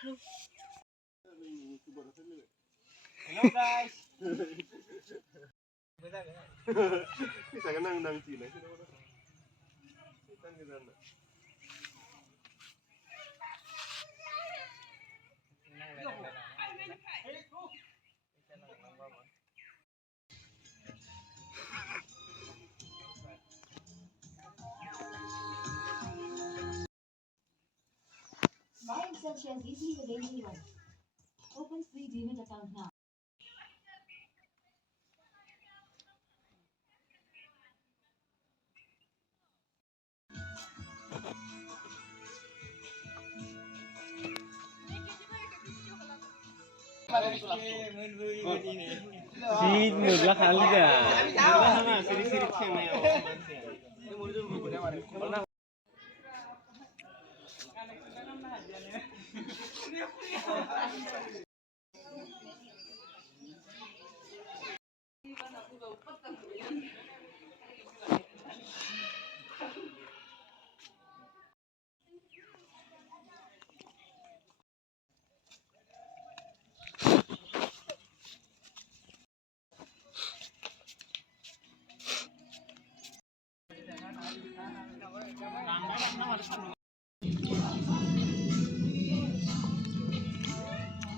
Hello guys. Kita kan nang Cina sih mana? Kita di sana. Buy and sell shares easily with anyone. Open free Demat account now. Si nurlah kali dah. Sirik-sirik sih nih.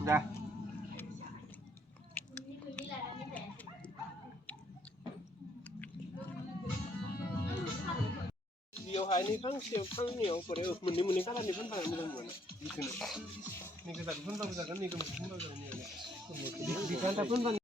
Dah. Dia ini kan siapa nih yang korea mending kan nih kan pada mudah-mudahan di sini. Nih kita pun tak bisa kan nih kita pun tak bisa nih. Di kantor pun kan.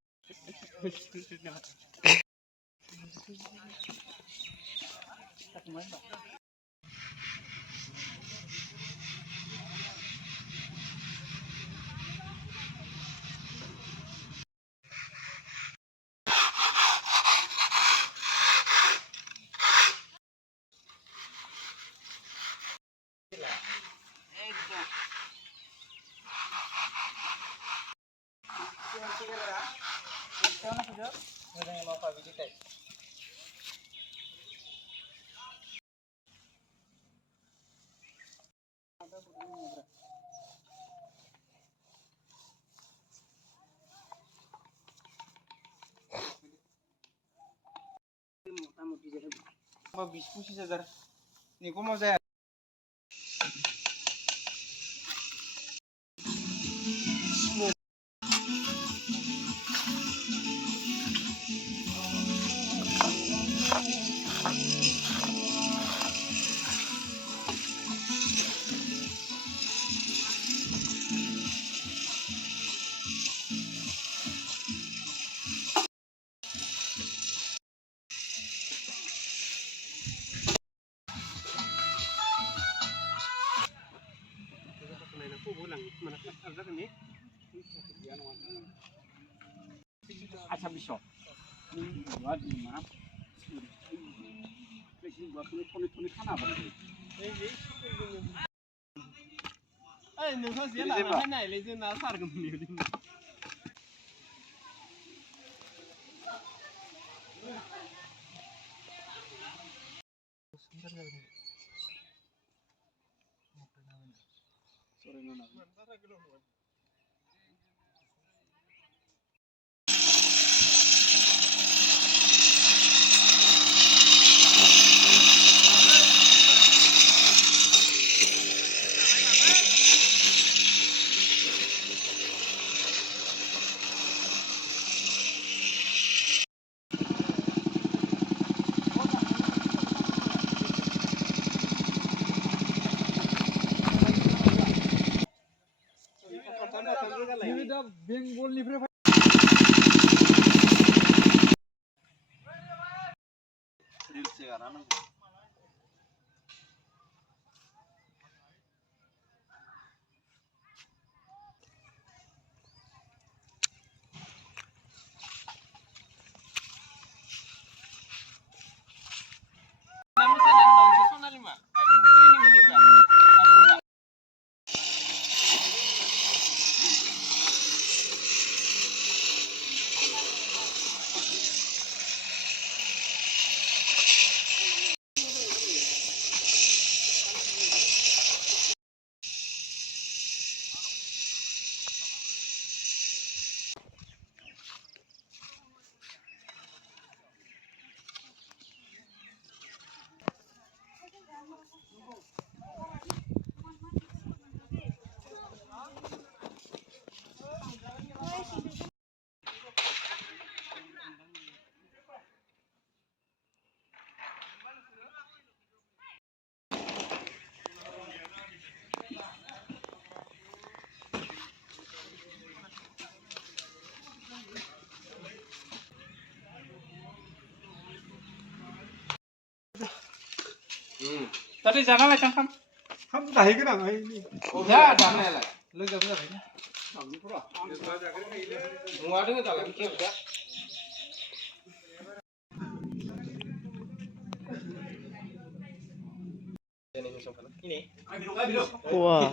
Mau 20-25.000 nih kok mau saya acha bisa ini buat maaf ini buat tulis kan apa sih nunggu sih lah mana ini tuh nasar kemudian sore nona बेंगलनिफ्राय reels गाना Tadi jangan lah cangkem. Kamu dah ikut apa ini? Ya jangan lah. Lu gak bisa ini. Muat itu tak lagi udah. Ini. Wah.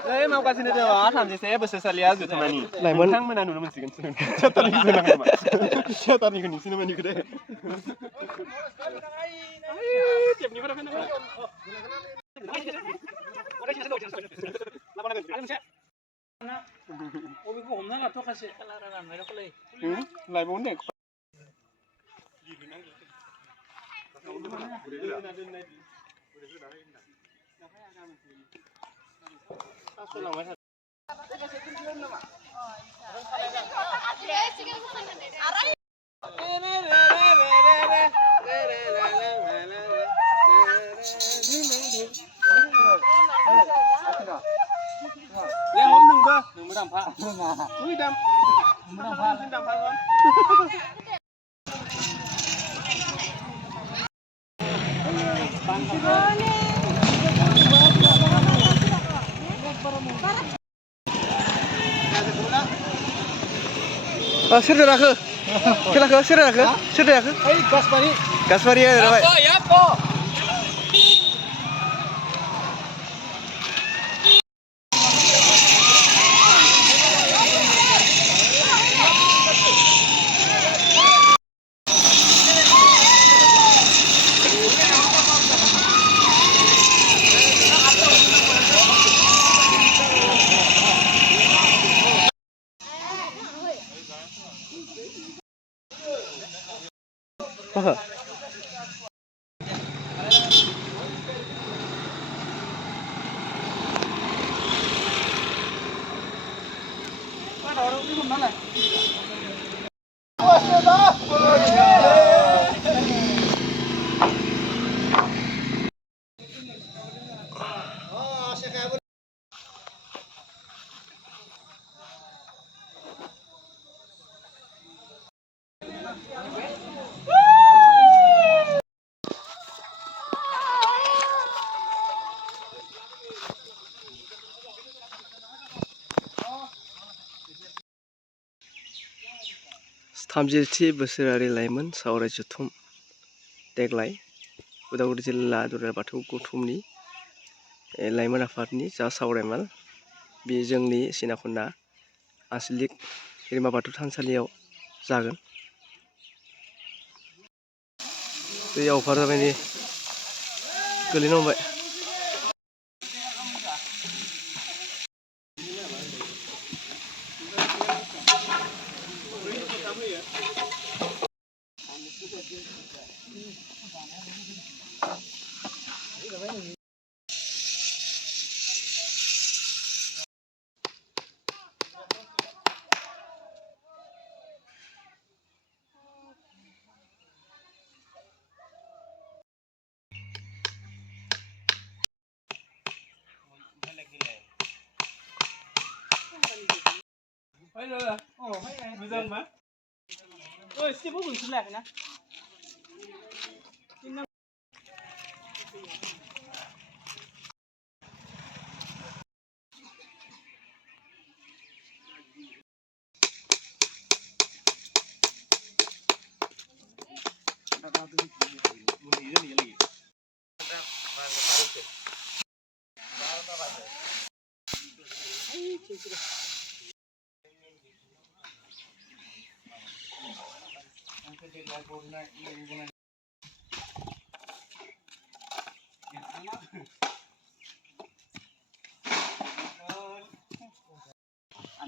Saya mau kasih nanti wah, sampai saya besar lihat gitu mani. Lemon. Tang mana dulu mesti kan sini. Siapa nih senang sama? Siapa nih kan sini mani gede. Tiap nih mana mana. Obi ko omna la to kasi kalaran meron ko lay. Lemon deh. Ya om nung ba? Nung madam pa. Uy dam. Madam pa. Dam pa kon. Sir dah ke? Kena ke? Sir dah ke? Sir dah ke? Gaspari. Gaspari ya, dah. Ya po. Apa? थामजिथि बोसोरारि लाइमोन सावराय जथुम देग्लाय उदालगुरि जिल्ला दुलाराय बाथौ गौथुमनि लाइमोन आफादनि जा सावरायमेल बे जोंनि सिनाख'ना आन्सलिक हिरिमा बाथौ थानसालियाव जागोन। दैयाव अफार जाबायनि गोलैनो हमबाय। Moজাं मा? Oi, sih bu bukan na?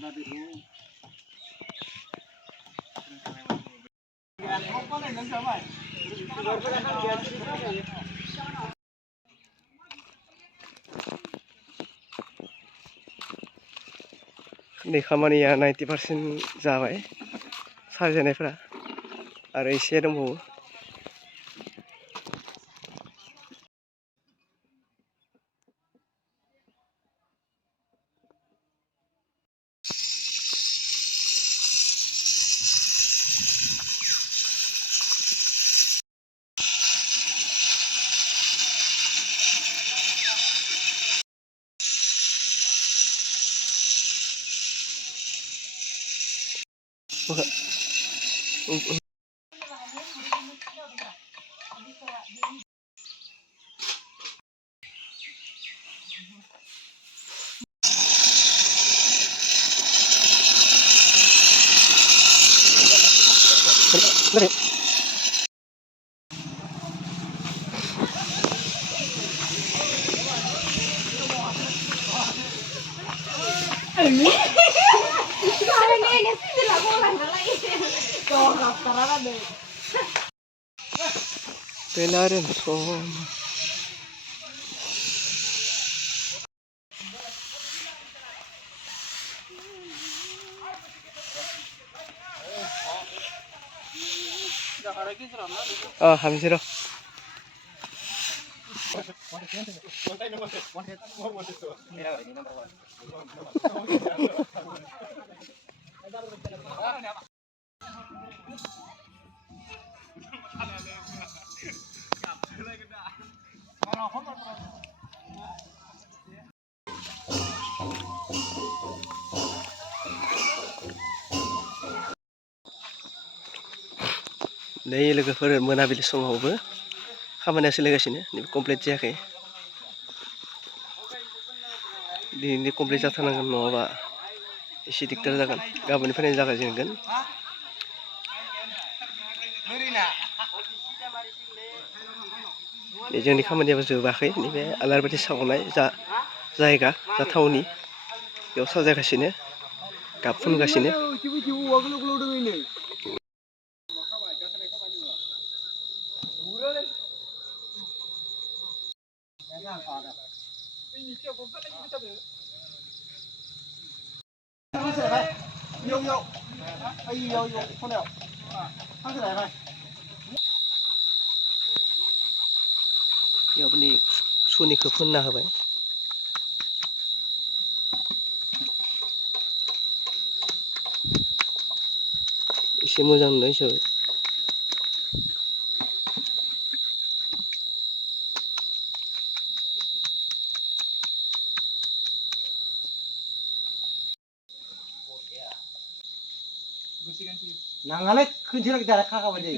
नै खामानिया 90% जाबाय साजायनायफोरा आरो एसे दंबावो Dari. Pelarin som. Hamziro. नै लोगोफोर मोनाबिलि समावबो खामानिया सोलिगासिनो कमप्लिट जायाखै दिनै कमप्लिट जाथारनांगोन नङाबा एसे दिगदार जागोन गाबोननिफ्रायनो जागायजेनगोन जोंनि खामानियाबो जोबाखै नैबे आलारि बाथि सावनाय जायगा थावनि बेयाव साजायगासिनो गाब फुनगासिनो बेयावबो नै सुनिखौ फोनना होबाय एसे मोजां नुनाय हिसाबै Nangalek kunci lagi cara kakak aja.